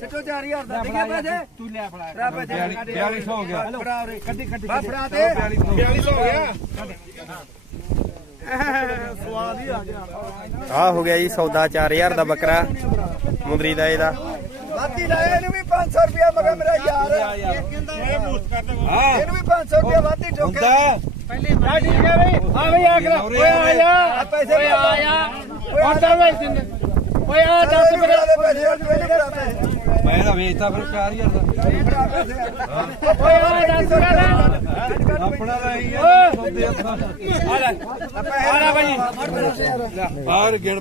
ਸੱਚੋ 4000 ਦਾ ਦੇਗੇ ਪੈਸੇ ਤੂੰ ਲੈ ਫੜਾ 4200 ਹੋ ਗਿਆ ਫੜਾ ਤੇ 4200 ਹੋ ਗਿਆ ਸਵਾਦ ਹੀ ਆ ਗਿਆ ਆ ਹੋ ਗਿਆ ਜੀ ਸੌਦਾ 4000 ਦਾ ਬੱਕਰਾ ਮੁੰਦਰੀ ਦਾ ਇਹਦਾ ਬਾਤੀ ਦਾ ਇਹਨੂੰ ਵੀ 500 ਰੁਪਏ ਮਗਰ ਮੇਰਾ ਯਾਰ ਇਹ ਕਹਿੰਦਾ ਇਹਨੂੰ ਵੀ 500 ਰੁਪਿਆ ਬਾਤੀ ਠੋਕੇ ਪਹਿਲੇ ਆ ਠੀਕ ਹੈ ਬਈ ਆ ਬਈ ਆ ਕਰ ਓਏ ਆ ਜਾ ਪੈਸੇ ਓਏ ਆ ਜਾ ਓਏ ਆ ਦੱਸ ਮੇਰੇ ਪੈਸੇ ਮੇਰੇ ਆਪਣਾ ਰਹੀ ਹੈ ਗਿਣ